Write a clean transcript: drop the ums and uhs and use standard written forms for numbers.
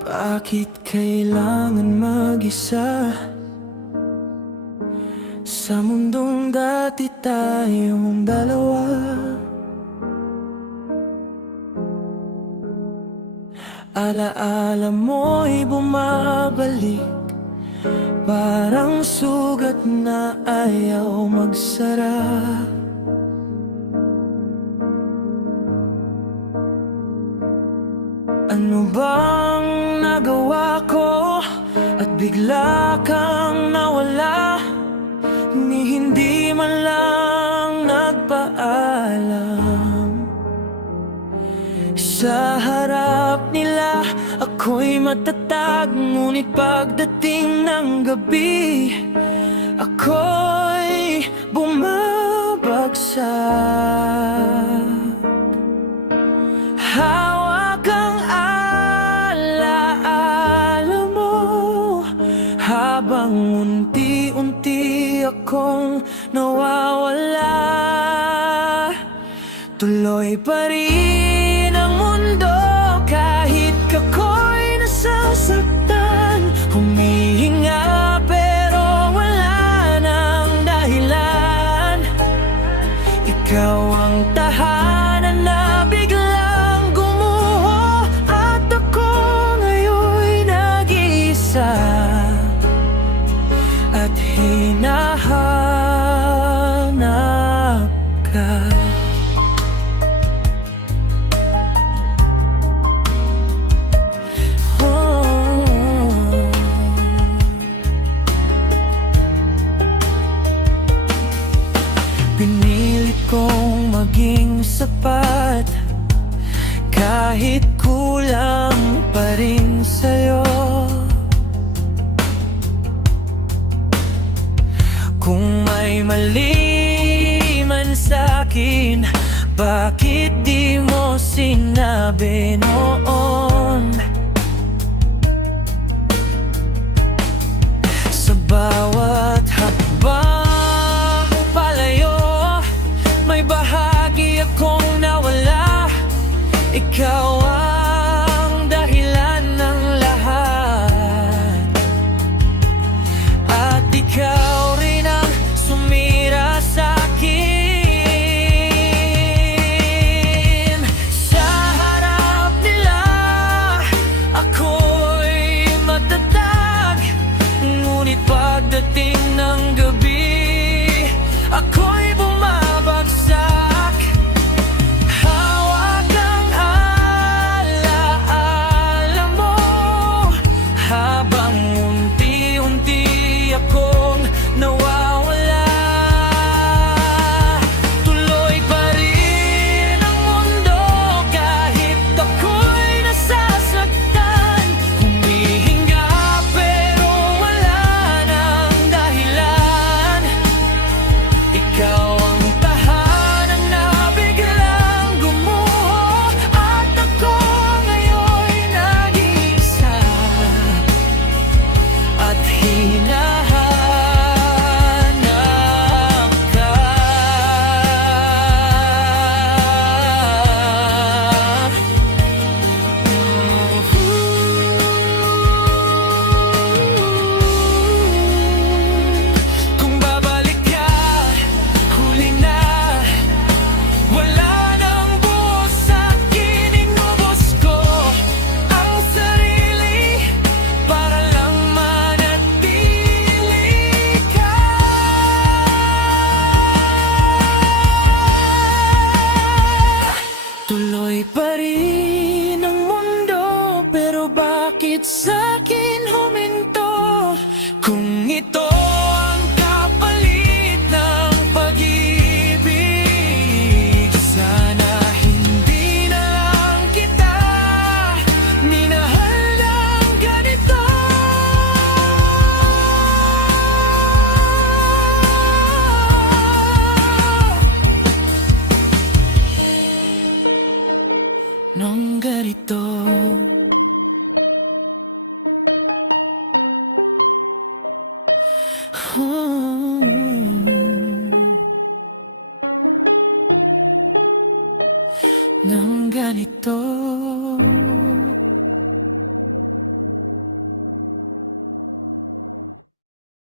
Bakit kailangan mag-isa sa mundong dati tayong dalawa? Alaala mo'y bumabalik, parang sugat na ayaw magsara. Ano bang nagawa ko at bigla kang nawala? Ni hindi man lang nagpaalam. Sa harap nila ako'y matatag, ngunit pagdating ng gabi ako'y bumabagsak. Hawak ang alaala mo habang unti-unti akong nawawala. Tuloy pa rin ang mundo kahit ako'y nasasaktan. Humihinga pero wala nang dahilan. Ikaw ang tahanan na biglang gumuho, at ako ngayon'y nag-iisa at hinahanap ka. Pinilit kong maging sapat kahit kulang pa rin sa'yo. Kung may mali man sa'kin, bakit di mo sinabi noon? Sa bawat hakbang palayo, may bahagi akong nawala. Ikaw ang dahilan ng lahat, at ikaw rin ang sumira sa'kin. Sa harap nila ako'y matatag, ngunit pagdating ng gabi ako'y bumabagsak. Hawak ang alaala mo habang unti-unti akong nawawala. Tuloy pa rin ang mundo kahit ako'y nasasaktan. Humihinga pero wala nang dahilan. Ikaw ang tahanan na biglang gumuho, at ako ngayon'y nag-iisa at hinahanap ka. Kung babalik ka, huli na. Wala nang buhos sa'kin, inubos ko ang sarili para lang manatili ka. Tuloy pa rin ang mundo, pero bakit sa'kin huminto? Kung ito ang kapalit ng pag-ibig, sana hindi na lang kita minahal ng ganito. Nung ganito. ng ganito.